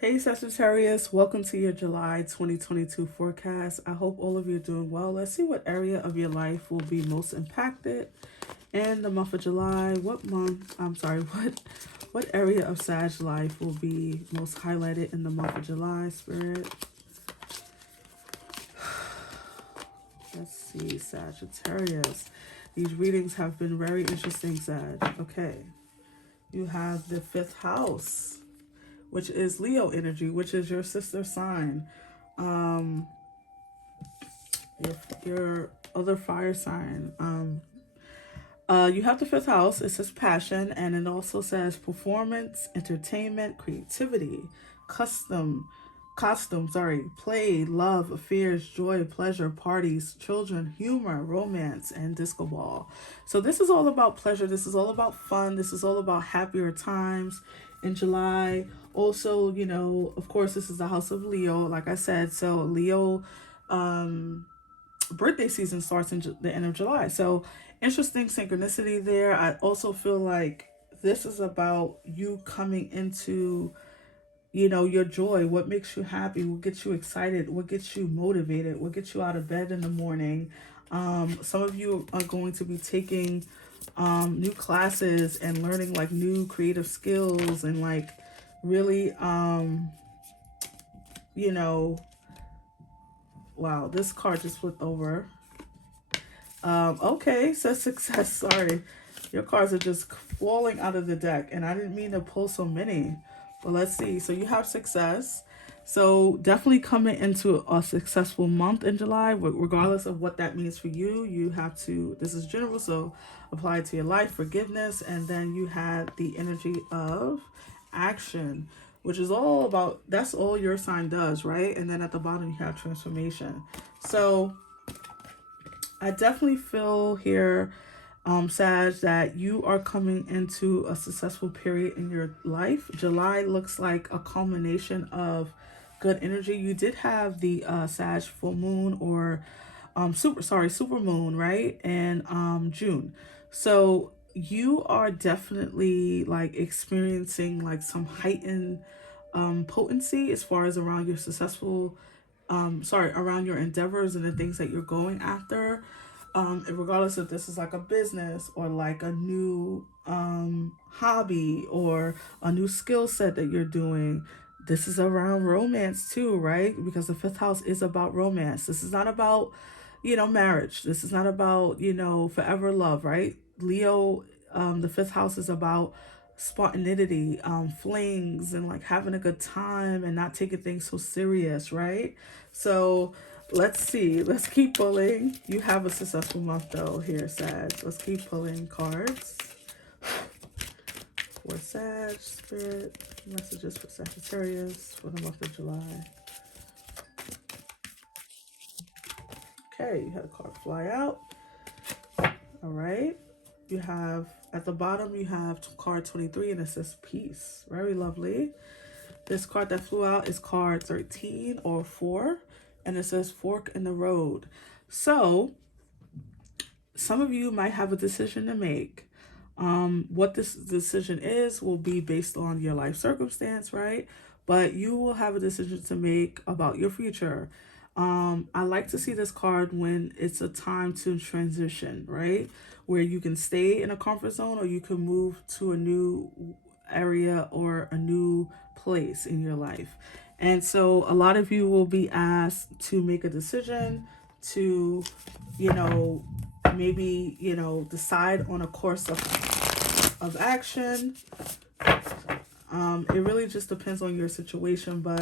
Hey Sagittarius, welcome to your July 2022 forecast. I hope all of you are doing well. Let's see what area of your life will be most impacted in the month of July. What area of Sag life will be most highlighted in the month of July, Spirit? Let's see, Sagittarius. These readings have been very interesting, Sag. Okay. You have the fifth house, which is Leo energy, which is your sister sign. Um, your other fire sign. You have the fifth house. It says passion, and it also says performance, entertainment, creativity, custom, play, love, affairs, joy, pleasure, parties, children, humor, romance, and disco ball. So this is all about pleasure. This is all about fun. This is all about happier times in July. Also, of course, this is the house of Leo, like I said. So Leo, birthday season starts in the end of July. So interesting synchronicity there. I also feel like this is about you coming into, your joy, what makes you happy, what gets you excited, what gets you motivated, what gets you out of bed in the morning. Some of you are going to be taking new classes and learning like new creative skills and like really, you know, wow, this card just flipped over. Okay, so success. Sorry, your cards are just falling out of the deck, and I didn't mean to pull so many. But let's see. So you have success. So definitely coming into a successful month in July, regardless of what that means for you. You have to. This is general, so apply it to your life. Forgiveness, and then you had the energy of action, which is all about. That's all your sign does, right? And then at the bottom you have transformation. So I definitely feel here, Sag, that you are coming into a successful period in your life. July looks like a culmination of good energy. You did have the Sag full moon or super moon, right? And June. So you are definitely like experiencing like some heightened potency as far as around your around your endeavors and the things that you're going after. And regardless if this is like a business or like a new hobby or a new skill set that you're doing, this is around romance too, right? Because the fifth house is about romance. This is not about, marriage. This is not about, forever love, right? Leo, the fifth house is about spontaneity, flings, and like having a good time and not taking things so serious, right? So let's see. Let's keep pulling. You have a successful month though here, Sag. Let's keep pulling cards for Sag, Spirit, messages for Sagittarius for the month of July. Okay, you had a card fly out. All right. You have at the bottom you have card 23 and it says peace. Very lovely. This card that flew out is card 13 or 4 and it says fork in the road. So some of you might have a decision to make. What this decision is will be based on your life circumstance, right? But you will have a decision to make about your future. I like to see this card when it's a time to transition, right? Where you can stay in a comfort zone or you can move to a new area or a new place in your life. And so a lot of you will be asked to make a decision to, maybe, decide on a course of action. It really just depends on your situation, but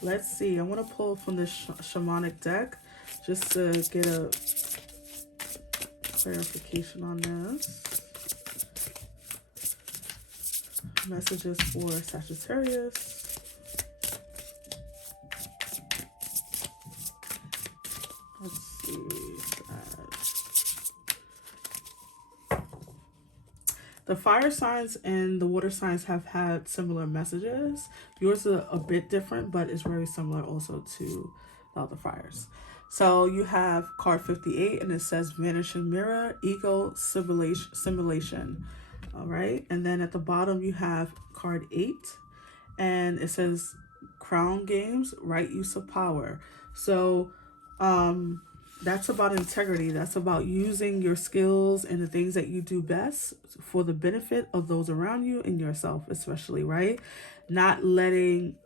let's see. I want to pull from this shamanic deck just to get a clarification on this. Messages for Sagittarius. Let's see. The fire signs and the water signs have had similar messages. Yours is a bit different, but it's very similar also to the other fires. So you have card 58 and it says vanishing mirror, ego, simulation. All right. And then at the bottom you have card 8 and it says crown games, right use of power. So that's about integrity. That's about using your skills and the things that you do best for the benefit of those around you and yourself, especially, right? Not letting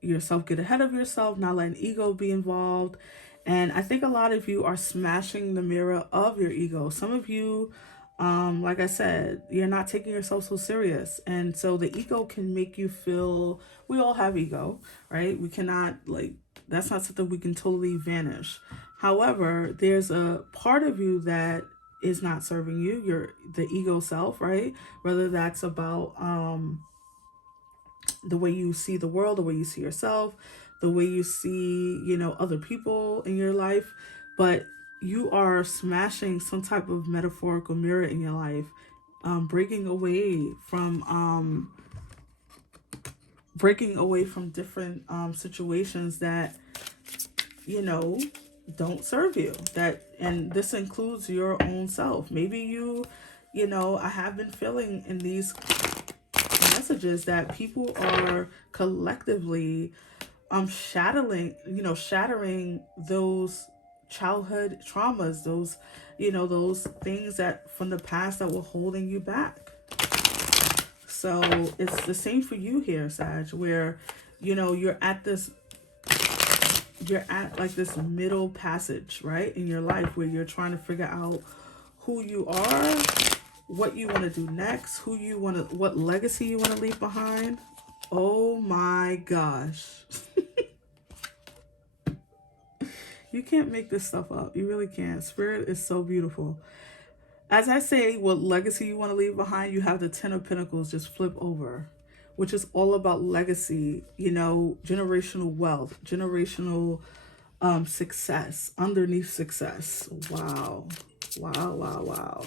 yourself get ahead of yourself, not letting ego be involved. And I think a lot of you are smashing the mirror of your ego. Some of you, like I said, you're not taking yourself so serious. And so the ego can make you feel, we all have ego, right? We cannot, like, that's not something we can totally vanish. However, there's a part of you that is not serving you, your the ego self, right? Whether that's about the way you see the world, the way you see yourself, the way you see, other people in your life. But you are smashing some type of metaphorical mirror in your life, breaking away from different situations that you know don't serve you. And this includes your own self. Maybe I have been feeling in these messages that people are collectively shattering those childhood traumas, those things that from the past that were holding you back. So it's the same for you here, Sag, where you're at like this middle passage, right, in your life, where you're trying to figure out who you are, what you want to do next, what legacy you want to leave behind. Oh my gosh. You can't make this stuff up. You really can't. Spirit is so beautiful. As I say, what legacy you want to leave behind, you have the Ten of Pentacles just flip over, which is all about legacy, generational wealth, generational success, underneath success. Wow. Wow, wow, wow.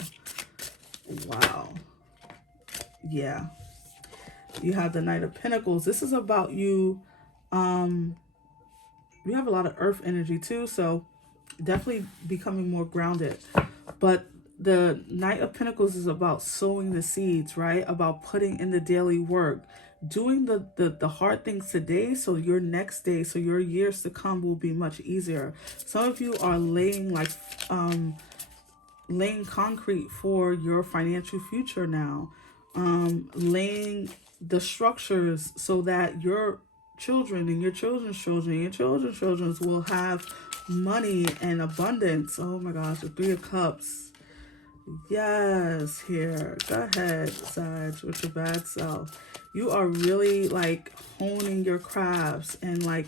Wow. Yeah. You have the Knight of Pentacles. This is about you. You have a lot of earth energy too, so definitely becoming more grounded. But the Knight of Pentacles is about sowing the seeds, right? About putting in the daily work, doing the hard things today, so your next day, so your years to come will be much easier. Some of you are laying concrete for your financial future now, laying the structures so that your children and your children's children and your children's children will have money and abundance. Oh my gosh, the Three of Cups. Yes, here. Go ahead, Sag, with your bad self. You are really like honing your crafts, and like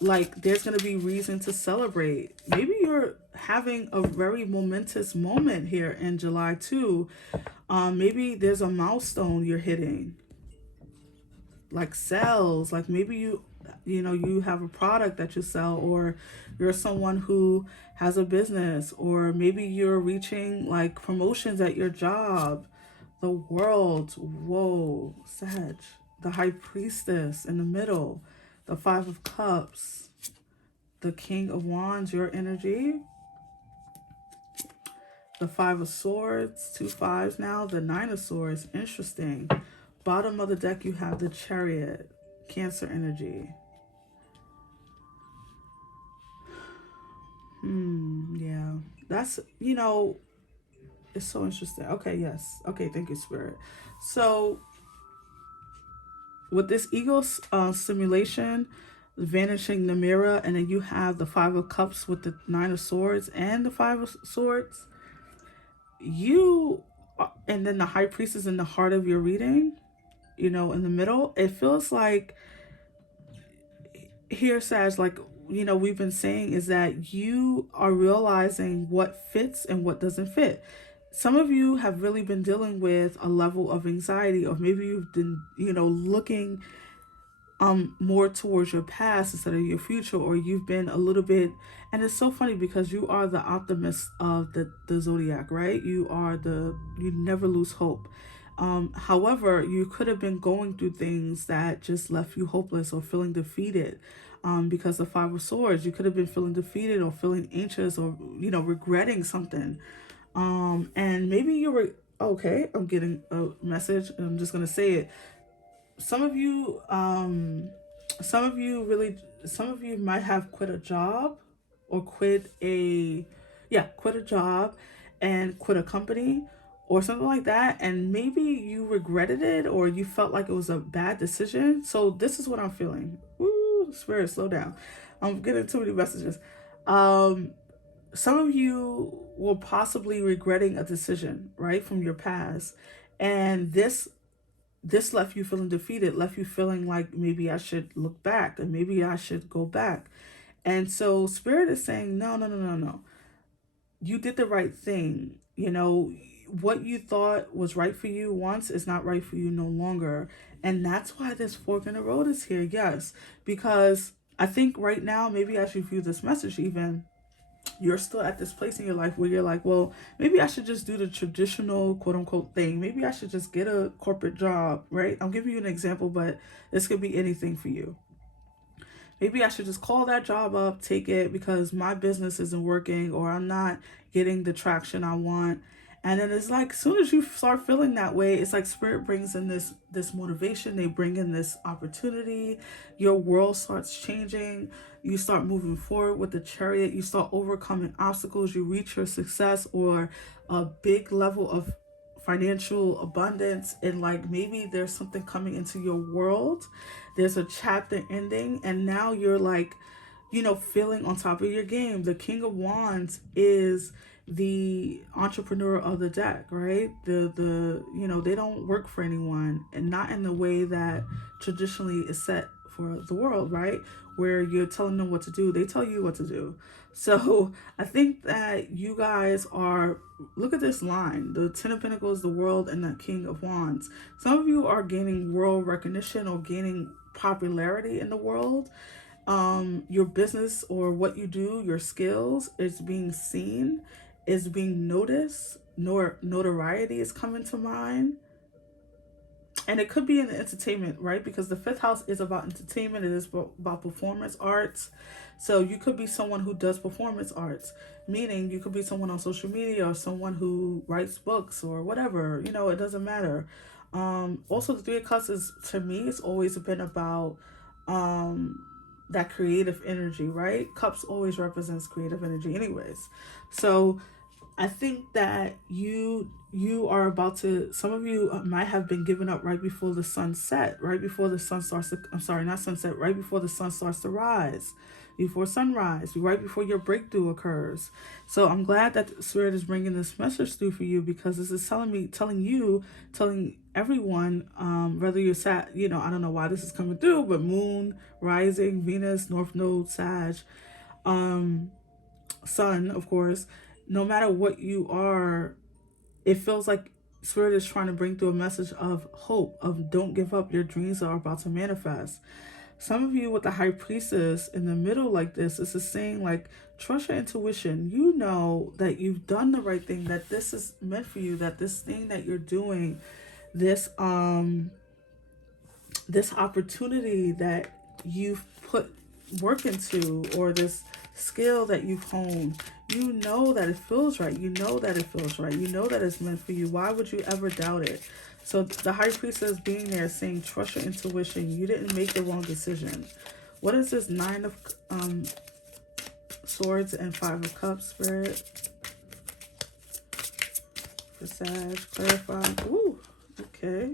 there's going to be reason to celebrate. Maybe you're having a very momentous moment here in July too. Maybe there's a milestone you're hitting, like sales. Like maybe you have a product that you sell, or you're someone who has a business, or maybe you're reaching like promotions at your job. The World. Whoa, Sag. The High Priestess in the middle. The Five of Cups. The King of Wands, your energy. The Five of Swords, 2 5s now. The Nine of Swords, interesting. Bottom of the deck, you have the Chariot, Cancer energy. Yeah. That's, it's so interesting. Okay, yes. Okay, thank you, Spirit. So, with this ego simulation, vanishing the mirror, and then you have the Five of Cups with the Nine of Swords and the Five of Swords, and then the High Priestess in the heart of your reading, in the middle. It feels like here, Sag, like we've been saying, is that you are realizing what fits and what doesn't fit. Some of you have really been dealing with a level of anxiety, or maybe you've been looking more towards your past instead of your future, or you've been a little bit. And it's so funny because you are the optimist of the zodiac, right? You never lose hope. However, you could have been going through things that just left you hopeless or feeling defeated. Because the Five of Swords, you could have been feeling defeated or feeling anxious, or regretting something. And maybe you were okay. I'm getting a message, and I'm just gonna say it. some of you, some of you might have quit a job or quit a job and quit a company or something like that. And maybe you regretted it or you felt like it was a bad decision. So this is what I'm feeling. Woo, spirit, slow down. I'm getting too many messages. Um, some of you were possibly regretting a decision, right, from your past. And this left you feeling defeated, left you feeling like maybe I should look back and maybe I should go back. And so spirit is saying, no, no, no, no, no. You did the right thing. You know, what you thought was right for you once is not right for you no longer. And that's why this fork in the road is here. Yes, because I think right now, maybe as you view this message, even you're still at this place in your life where you're like, well, maybe I should just do the traditional quote unquote thing. Maybe I should just get a corporate job, right? I'm giving you an example, but this could be anything for you. Maybe I should just call that job up, take it because my business isn't working or I'm not getting the traction I want. And then it's like, as soon as you start feeling that way, it's like spirit brings in this motivation. They bring in this opportunity. Your world starts changing. You start moving forward with the chariot. You start overcoming obstacles. You reach your success or a big level of financial abundance, and like maybe there's something coming into your world, there's a chapter ending, and now you're like, you know, feeling on top of your game. The King of Wands is the entrepreneur of the deck, right? The you know, they don't work for anyone, and not in the way that traditionally is set for the world, right? Where you're telling them what to do, they tell you what to do. So I think that you guys are, look at this line, the Ten of Pentacles, the world, and the King of Wands. Some of you are gaining world recognition or gaining popularity in the world. Your business or what you do, your skills is being seen, is being noticed. Notoriety is coming to mind. And it could be in the entertainment, right? Because the fifth house is about entertainment. It is about performance arts. So you could be someone who does performance arts, meaning you could be someone on social media or someone who writes books or whatever. You know, it doesn't matter. Also, the Three of Cups is, to me, it's always been about that creative energy, right? Cups always represents creative energy anyways. So I think that you are about to, some of you might have been given up right before the sun set, right before the sun starts to, I'm sorry, not sunset, right before the sun starts to rise, before sunrise, right before your breakthrough occurs. So I'm glad that the Spirit is bringing this message through for you, because this is telling everyone, whether you're you know, I don't know why this is coming through, but Moon, Rising, Venus, North Node, Sag, Sun, of course, no matter what you are, it feels like Spirit is trying to bring through a message of hope, of don't give up, your dreams are about to manifest. Some of you with the High Priestess in the middle like this is saying like, trust your intuition. You know that you've done the right thing, that this is meant for you, that this thing that you're doing, this this opportunity that you've put work into, or this skill that you've honed, you know that it feels right. You know that it feels right. You know that it's meant for you. Why would you ever doubt it? So the High Priestess being there saying, trust your intuition. You didn't make the wrong decision. What is this? Nine of Swords and Five of Cups, Spirit. For Sag, clarify. Ooh, okay.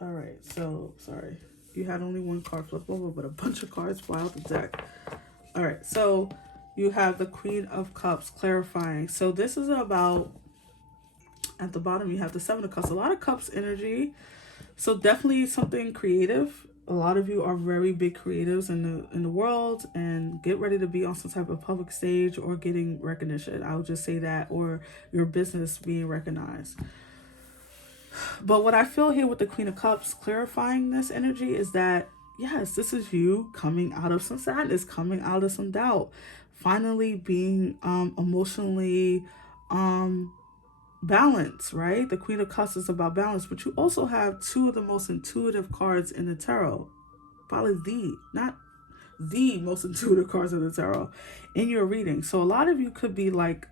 All right, so sorry. You had only one card flip over, but a bunch of cards fly out the deck. All right, so you have the Queen of Cups clarifying. So this is about, at the bottom, you have the Seven of Cups. A lot of Cups energy. So definitely something creative. A lot of you are very big creatives in the world, and get ready to be on some type of public stage or getting recognition. I would just say that, or your business being recognized. But what I feel here with the Queen of Cups clarifying this energy is that, yes, this is you coming out of some sadness, coming out of some doubt, finally being emotionally balanced, right? The Queen of Cups is about balance, but you also have two of the most intuitive cards in the tarot. Probably not the most intuitive cards in the tarot in your reading. So a lot of you could be like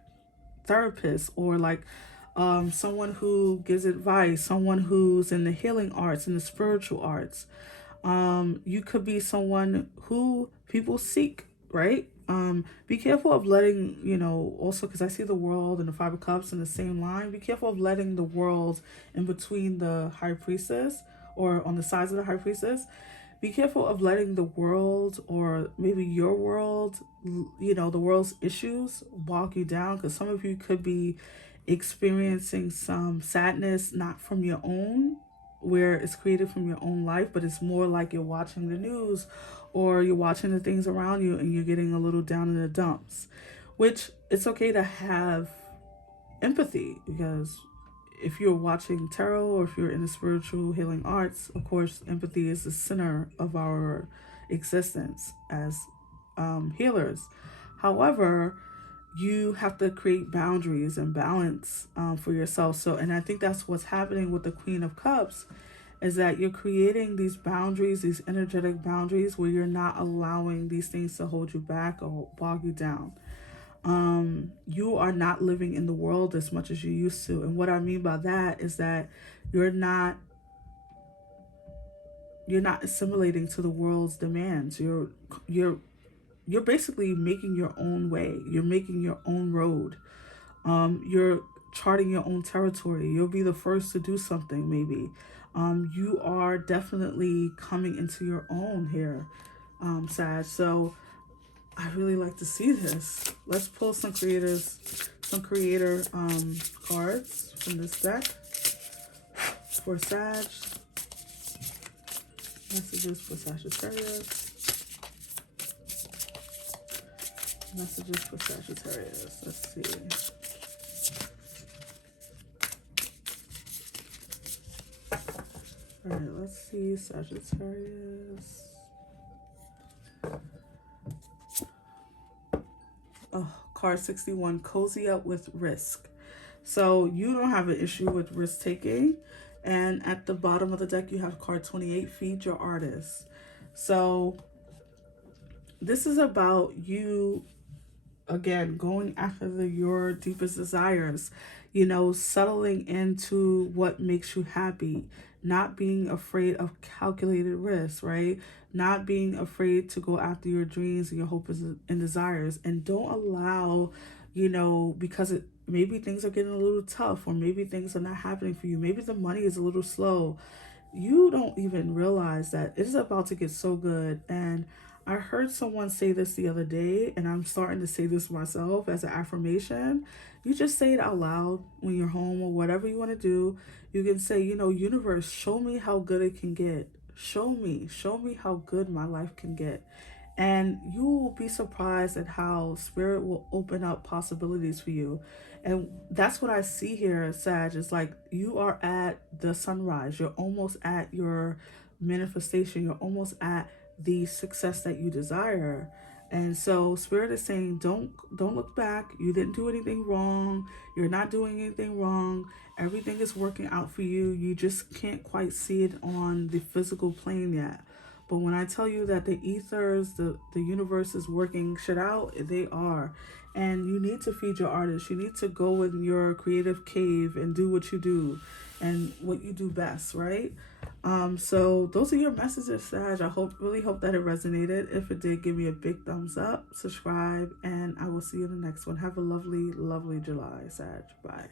therapists, or like someone who gives advice, someone who's in the healing arts and the spiritual arts. You could be someone who people seek, right? Be careful of letting, also because I see the world and the Five of Cups in the same line. Be careful of letting the world in between the High Priestess or on the sides of the High Priestess. Be careful of letting the world or maybe your world, the world's issues bog you down, because some of you could be experiencing some sadness, not from your own, where it's created from your own life, but it's more like you're watching the news or you're watching the things around you and you're getting a little down in the dumps, which it's okay to have empathy, because if you're watching tarot or if you're in the spiritual healing arts, of course, empathy is the center of our existence as healers. However, you have to create boundaries and balance for yourself. So, and I think that's what's happening with the Queen of Cups, is that you're creating these boundaries, these energetic boundaries, where you're not allowing these things to hold you back or bog you down. You are not living in the world as much as you used to. And what I mean by that is that you're not assimilating to the world's demands. You're basically making your own way. You're making your own road. You're charting your own territory. You'll be the first to do something, maybe. You are definitely coming into your own here, Sag. So I really like to see this. Let's pull some creator cards from this deck for Sag. Messages for Sagittarius. Messages for Sagittarius. Let's see. All right, let's see Sagittarius. Oh, card 61, cozy up with risk. So you don't have an issue with risk taking. And at the bottom of the deck, you have card 28, feed your artist. So this is about you, again, going after your deepest desires, settling into what makes you happy, not being afraid of calculated risks, right? Not being afraid to go after your dreams and your hopes and desires. And don't allow, because maybe things are getting a little tough, or maybe things are not happening for you. Maybe the money is a little slow. You don't even realize that it is about to get so good. And I heard someone say this the other day, and I'm starting to say this myself as an affirmation. You just say it out loud when you're home or whatever you want to do. You can say, universe, show me how good it can get. Show me how good my life can get. And you will be surprised at how spirit will open up possibilities for you. And that's what I see here, Sag. It's like you are at the sunrise. You're almost at your manifestation. You're almost at the success that you desire. And so spirit is saying, don't look back. You didn't do anything wrong. You're not doing anything wrong. Everything is working out for you. You just can't quite see it on the physical plane yet. But when I tell you that the ethers, the universe is working shit out, they are. And you need to feed your artist. You need to go in your creative cave and do what you do and what you do best, right? So those are your messages, Sag. I really hope that it resonated. If it did, give me a big thumbs up, subscribe, and I will see you in the next one. Have a lovely, lovely July, Sag. Bye.